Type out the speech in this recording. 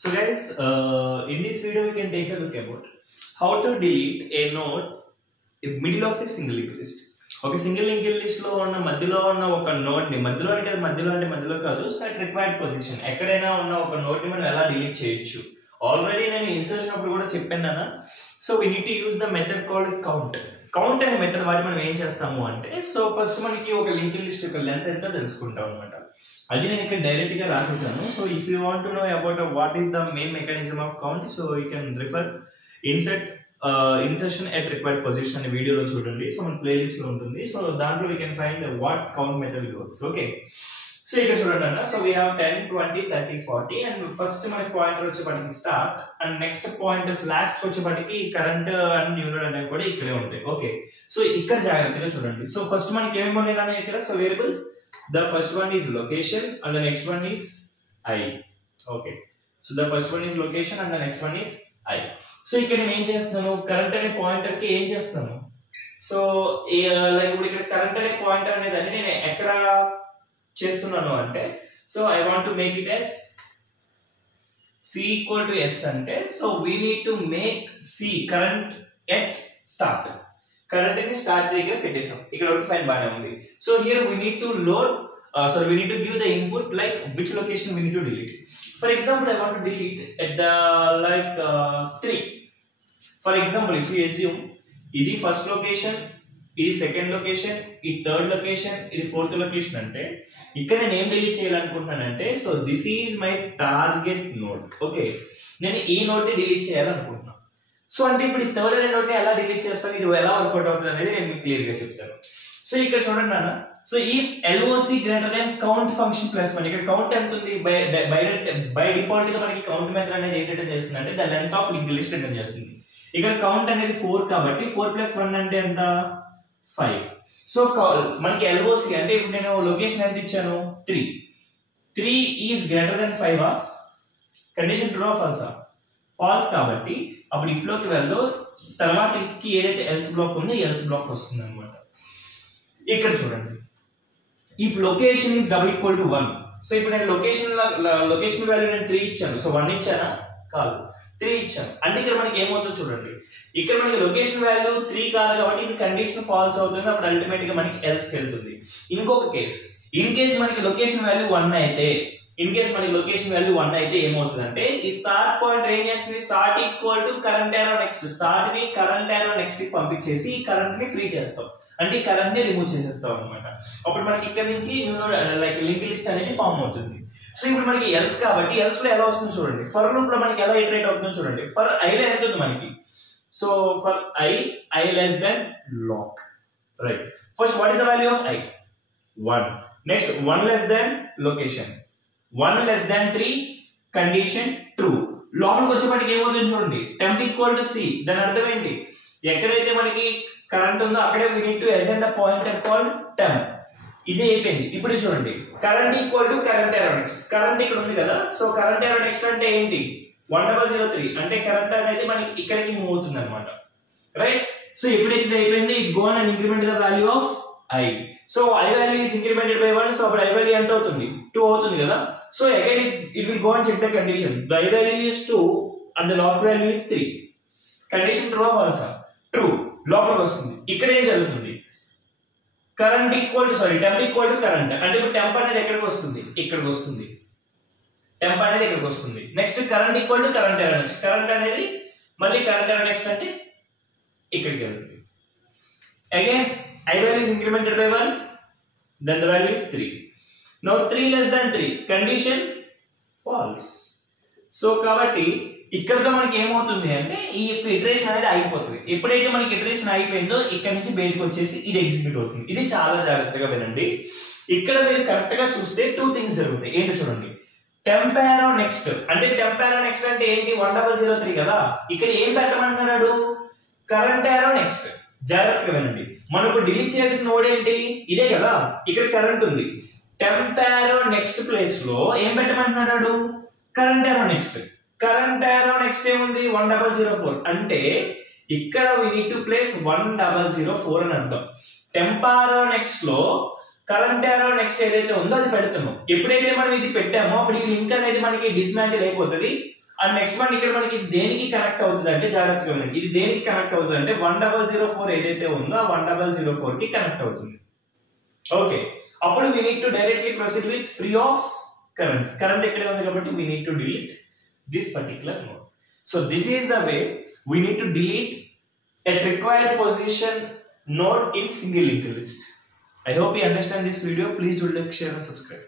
So guys, in this video we can take a look about how to delete a node in middle of a single linked list. Okay, single linked list లో ఉన్న మధ్యలో ఉన్న ఒక node ని మధ్యలో అంటే మధ్యలో కాదు, సో అట్ రిక్వైర్డ్ పొజిషన్ ఎక్కడైనా ఉన్న ఒక నోడ్ ని మనం ఎలా డిలీట్ చేయొచ్చు. ఆల్రెడీ నేను ఇన్సర్షన్ అప్పుడు కూడా చెప్పాను. So we need to use the method called count అనే మెథడ్ వాటి మనం ఏం చేస్తాము అంటే, సో ఫస్ట్ మనకి ఒక లింక్డ్ లిస్ట్ యొక్క లెంత్ ఎంతో తెలుసుకుంటాం అనమాట. అది నేను ఇక్కడ డైరెక్ట్ గా రాసేసాను. So if you want to know about what is the main mechanism of count, so you can refer insertion at required position అనే వీడియోలో చూడండి. సో మన ప్లేలిస్ట్ లో ఉంటుంది. సో దాంట్లో we can find what count method works. Okay, so ఇక్కడ చూడండి అన్న. So we have 10, 20, 30, 40 and first మనకి పాయింటర్ వచ్చేపటికి start and next pointers last వచ్చేపటికి కరెంట్ అండ్ న్యూ నోడ్ అనేవి కూడా ఇక్కడే ఉంటాయి. ఓకే, సో ఇక్కడ జాగ్రత్తగా చూడండి. సో ఫస్ట్ మనకి ఏమేమి ఉన్నాయి ఇక్కడ? So variables, the first one is location and the next one is I. Okay, so the first one is location and the next one is I. So ఇక్కడ నేను ఏం చేస్తున్నాను, కరెంట్ అనే పాయింటర్ కి ఏం చేస్తున్నాను, సో లైక్ ఇప్పుడు ఇక్కడ కరెంట్ అనే పాయింటర్ అనేది నేను ఎక్కడ చేస్తున్నాను అంటే, so I want to make it as c equal to s అంటే, so we need to make c current at start. Current ని స్టార్ట్ దగ్గర పెట్టేసాం. ఇక్కడ వరకు ఫైన్ బాగానే ఉంది. So here we need to load we need to give the input like which location we need to delete. For example, I want to delete at the 3. For example, if you assume ఇది first location, ఇది second location, ఇది third location, ఇది fourth location అంటే ఇక్కడ నేను ఏం delete చేయాలనుకుంటున్నానంటే, so this is my target node. Okay, నేను ఈ నోడ్ ని డిలీట్ చేయాలనుకుంటున్నాను. సో అంటే ఇప్పుడు ఈ థర్డ్ అనే నోడ్ ని ఎలా డిలీట్ చేస్తాను, ఇది ఎలా వర్కౌట్ అవుతుంది అనేది నేను మీకు క్లియర్ గా చెప్తాను. సో ఇక్కడ చూడండి నాన్న. So if LOC greater than count function plus 1, ఇక్కడ కౌంట్ ఎంత ఉంది, బై డిఫాల్ట్ గా మనకి కౌంట్ మెథడ్ అనేది ఏంటంటే చేస్తుంది అంటే the length of linked list return చేస్తుంది. ఇక్కడ కౌంట్ అనేది 4 కాబట్టి 4 + 1 అంటే ఎంత, 5. సో మనకి LOC అంటే ఇప్పుడు నేను లొకేషన్ ఎంత ఇచ్చాను, 3 is greater then 5. Condition true or ఫాల్సా? ఫాల్స్ కాబట్టి అప్పుడు ఇఫ్ లోకి వెళ్దాం. తర్వాత ఇఫ్ కి ఏదైతే ఎల్స్ బ్లాక్ ఉందో ఎల్స్ బ్లాక్ వస్తుంది అనమాట. ఇక్కడ చూడండి, if location is double equal to 1. So ఇప్పుడు నేను లొకేషన్ వాల్యూ నేను 3 ఇచ్చాను. సో 1 ఇచ్చానా? కాదు, 3 ఇచ్చాను. అంటే ఇక్కడ మనకి ఏమవుతుందో చూడండి. ఇక్కడ మనకి లొకేషన్ వాల్యూ 3 కాదు కాబట్టి ఇది కండిషన్ ఫాల్స్ అవుతుంది. అప్పుడు అల్టిమేట్ గా మనకి ఎల్స్ కి వెళ్తుంది. ఇంకొక కేస్, ఇన్ కేస్ మనకి లొకేషన్ వాల్యూ 1 అయితే ఏమవుతుందంటే ఈ స్టార్ట్ పాయింట్ ఏం చేస్తుంది, start equal to current arrow next, start ని కరెంట్ ఏరో నెక్స్ట్ కి పంపించేసి ఈ కరెంట్ ని ఫ్రీ చేస్తాం, అంటే ఈ కరెంట్ ని రిమూవ్ చేసేస్తాం అనమాట. అప్పుడు మనకి ఇక్కడ నుంచి లైక్ లింక్ లిస్ట్ అనేది ఫామ్ అవుతుంది. సో ఇప్పుడు మనకి ఎల్స్ కాబట్టి ఎల్స్ లో ఎలా వస్తుందో చూడండి. ఫర్ లూప్ లో మనకి ఎలా ఇటరేట్ అవుతుందో చూడండి. ఫర్ ఐ లో ఎంత ఉంది మనకి, so for I less than loc, right. First what is the value of I, 1. Next 1 less than location, 1 less than 3, condition true. లోపలికి వచ్చేప్పటికి ఏమవుతుంది చూడండి, టెంప్ ఈక్వల్ టు సి. దాని అర్థం ఏంటి, ఎక్కడైతే మనకి కరెంట్ ఉందో అక్కడే we need to assign the pointer called temp. ఇది అయిపోయింది. ఇప్పుడు చూడండి, current equal to current arrow next. Current ఇక్కడ ఉంది కదా, సో కరెంట్ ఏరో నెక్స్ట్ అంటే ఏంటి, 1003 అంటే కరెంట్ అనేది మనకి ఇక్కడికి మూవ్ అవుతుంది అనమాట, రైట్. సో ఎప్పుడైతే ఇది అయిపోయింది, it go and increment the value of I. So I value is incremented by 1. So అప్పుడు ఐ వాల్యూ ఎంత అవుతుంది, 2 అవుతుంది కదా. So again it will go and check the condition. The I value is 2 and the lock value is 3. Condition true or ఫాల్సా? True. లోపలికి వస్తుంది. ఇక్కడ ఏం జరుగుతుంది, current equal to temp equal to current అంటే ఇప్పుడు టెంప్ అనేది ఎక్కడికి వస్తుంది, ఇక్కడికి వస్తుంది. టెంప్ అనేది ఇక్కడికి వస్తుంది. Next current equal to current arrow next, current అనేది మళ్ళీ కరెంట్ ఏరో నెక్స్ట్ అంటే ఇక్కడికి వెళ్తుంది. Again I value is incremented by 1, then the value is 3. Now 3 less than 3, condition false. So కాబట్టి ఇక్కడతో మనకి ఏమవుతుంది అంటే ఈ ఇటరేషన్ అనేది ఆగిపోతుంది. ఎప్పుడైతే మనకి ఇటరేషన్ ఆగిపోయిందో ఇక్కడ నుంచి బయటకు వచ్చేసి ఇది ఎగ్జిక్యూట్ అవుతుంది. ఇది చాలా జాగ్రత్తగా వినండి. ఇక్కడ మీరు కరెక్ట్ గా చూస్తే 2 థింగ్స్ జరుగుతాయి. ఏంటో చూడండి, టెంప్ ఏరో నెక్స్ట్ అంటే టెంప్ ఏరో నెక్స్ట్ అంటే ఏంటి, 1003 కదా. ఇక్కడ ఏం పెట్టమంటున్నాడు, కరెంట్ ఏరో నెక్స్ట్. జాగ్రత్తగా వినండి, మనం ఇప్పుడు డిలీట్ చేయాల్సిన నోడ్ ఏంటి, ఇదే కదా. ఇక్కడ కరెంట్ ఉంది, టెంప్ ఏరో నెక్స్ట్ ప్లేస్ లో ఏం పెట్టమంటున్నాడు, current arrow next. Current arrow next ఏముంది, 1004 అంటే ఇక్కడ we need to place 1004 అని అర్థం. టెంప్ ఏరో నెక్స్ట్ లో కరెంట్ ఏరో నెక్స్ట్ ఏదైతే ఉందో అది పెడుతున్నాం. ఎప్పుడైతే మనం ఇది పెట్టామో అప్పుడు ఈ లింక్ అనేది మనకి డిస్మాంటిల్ అయిపోతుంది. అండ్ నెక్స్ట్ వన్ ఇక్కడ మనకి దేనికి కనెక్ట్ అవుతుంది అంటే జాగ్రత్తగా ఉండండి, ఇది దేనికి కనెక్ట్ అవుతుంది అంటే 1004 ఏదైతే ఉందో ఆ 1004 కి కనెక్ట్ అవుతుంది. ఓకే, అప్పుడు we need to directly proceed with free of current. Current ఎక్కడే ఉంది కాబట్టి we need to delete this particular node. So this is the way we need to delete at required position node in single linked list. I hope you understand this video. Please do like, share and subscribe.